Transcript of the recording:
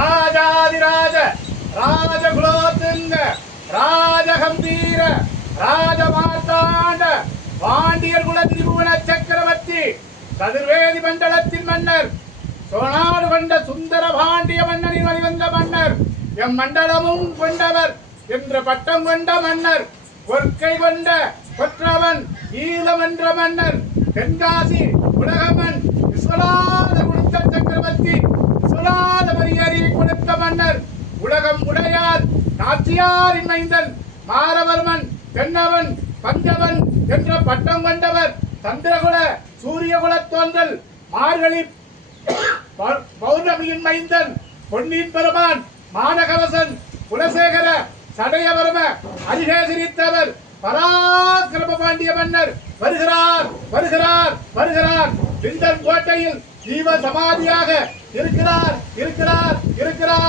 ராஜாதிராஜ ராஜகுலோத்துங்க ராஜகம்பீர ராஜமார்த்தாண்ட பாண்டியர் குல திரிபுவன சக்கரவர்த்தி சதுர்வேதி மண்டலத்தின் மன்னர் சோனாடு கொண்ட சுந்தர பாண்டிய மன்னனின் வழிவந்த மன்னர் எம் மண்டலமும் கொண்டவர் என்ற பட்டம் கொண்ட மன்னர் கொற்கை கொண்ட கொற்றவன் ஈழம் என்ற மன்னர் தென்காசி உலகமன் விஸ்வநாத கொடுத்த சக்கரவர்த்தி விஸ்வநாத மரியாதையை கொடுத்த மன்னர் உலகம் உடையார் நாச்சியாரின் மைந்தன் மாரவர்மன் தென்னவன் பஞ்சவன் என்ற பட்டம் கொண்டவர் சந்திரகுல சூரியகுல தோன்றல் மார்கழி பௌர்ணமியின் மைந்தன் பொன்னின் பெருமான் மானகவசன் குலசேகர சடையவர்ம அரிகேசரித்தவர் பராக்கிரம பாண்டிய மன்னர் வருகிறார் வருகிறார் வருகிறார் விந்தன் கோட்டையில் ஜீவ சமாதியாக இருக்கிறார் இருக்கிறார் இருக்கிறார்.